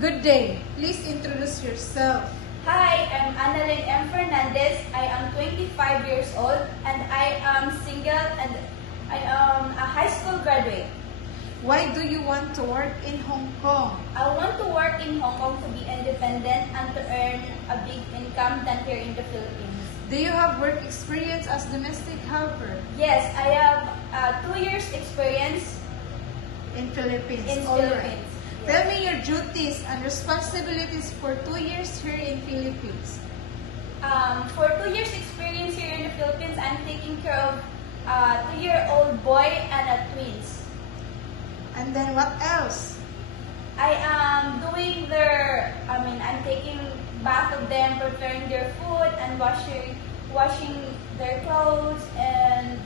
Good day. Please introduce yourself. Hi, I'm Annalyn M. Fernandez. I am 25 years old and I am single and I am a high school graduate. Why do you want to work in Hong Kong? I want to work in Hong Kong to be independent and to earn a big income than here in the Philippines. Do you have work experience as domestic helper Yes, I have 2 years experience in Philippines? in All right. Philippines. Tell me your duties and responsibilities for 2 years here in Philippines. For 2 years experience here in the Philippines, I'm taking care of a 2-year-old boy and a twins. And then what else? I am doing I'm taking bath of them, preparing their food and washing their clothes and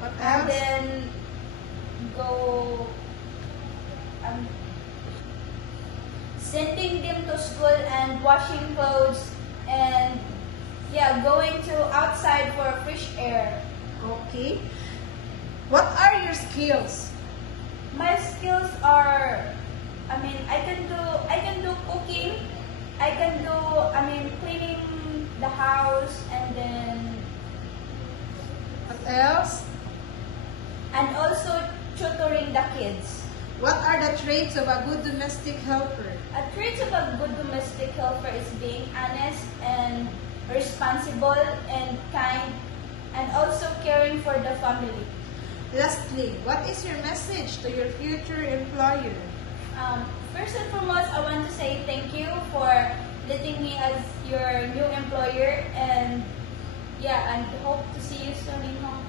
What else? then go sending them to school and washing clothes and going to outside for fresh air. Okay. What are your skills? My skills are, I can do cooking, I can do, cleaning the house and then, What else? and also tutoring the kids. What are the traits of a good domestic helper? A trait of a good domestic helper is being honest and responsible and kind and also caring for the family. Lastly, what is your message to your future employer? First and foremost, I want to say thank you for letting me as your new employer and and hope to see you soon in Hong Kong.